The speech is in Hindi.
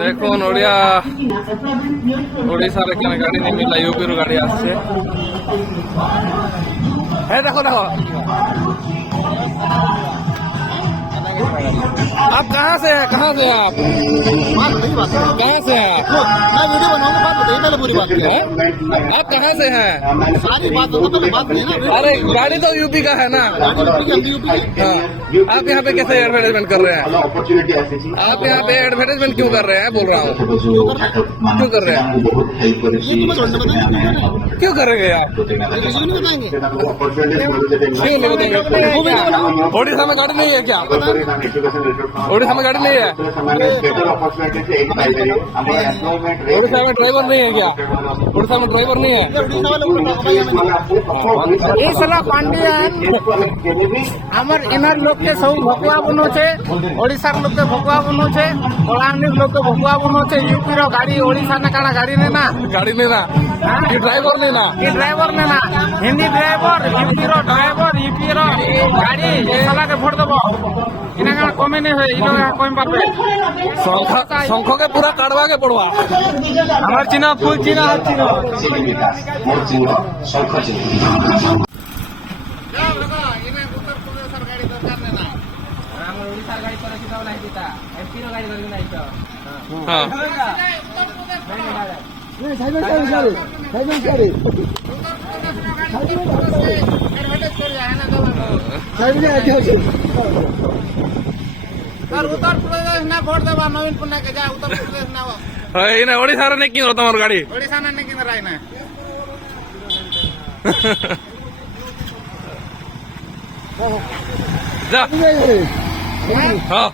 देखो ओडिया ओडिशा रे गाड़ी नहीं मिला यूपी रो गाड़ी आसे है देखो देखो आप कहाँ से हैं कहाँ से हैं आप कहाँ से हैं मैं वीडियो बनाऊंगा, बात बताइए पहले पूरी बात। आप कहाँ से हैं सारी बात होगी तो बात नहीं है ना। अरे गाड़ी तो यूपी का है ना हाँ आप यहाँ पे कैसे एडवर्टाइजमेंट कर रहे हैं आप यहाँ पे एडवर्टाइजमेंट क्यों कर रहे हैं बोल रहा हूँ क्यों कर रहे हैं क्यों करेंगे यार क्यों नहीं बताएंगे ओडिशा में गाड़ी नहीं है क्या ओडिशा में गाड़ी नहीं है ओडिशा में ड्राइवर नहीं है क्या ओडिशा में ड्राइवर नहीं है এই সালা পান্ডিয়ান আমার এনার লোককে সব ভকুয়া বনোছে ওড়িশার লোককে ভকুয়া বনোছে কলাহান্ডির লোককে ভকুয়া বনোছে यूपी रो गाड़ी ओडिशा ने काना गाड़ी ने ना गाड़ी नहीं ना ये ड्राइवर नहीं ना ये ड्राइवर ने ना हिंदी ड्राइवर यूपी रो गाड़ी ये साला के भोट देबो इना काना कमे नहीं होय इ लोग कम पाबे शंख के पूरा काटवा के पड़वा আমার চিনা ফুল চিনা হাত চিনা हाँ उत्तर प्रदेश ने भोट देवा नवीन पुण्य के जाए उत्तर प्रदेश ना इन ओडिशा रे नहीं क्यों तुम्हारी गाड़ी ओडिशा ने किन राय ना जा हाँ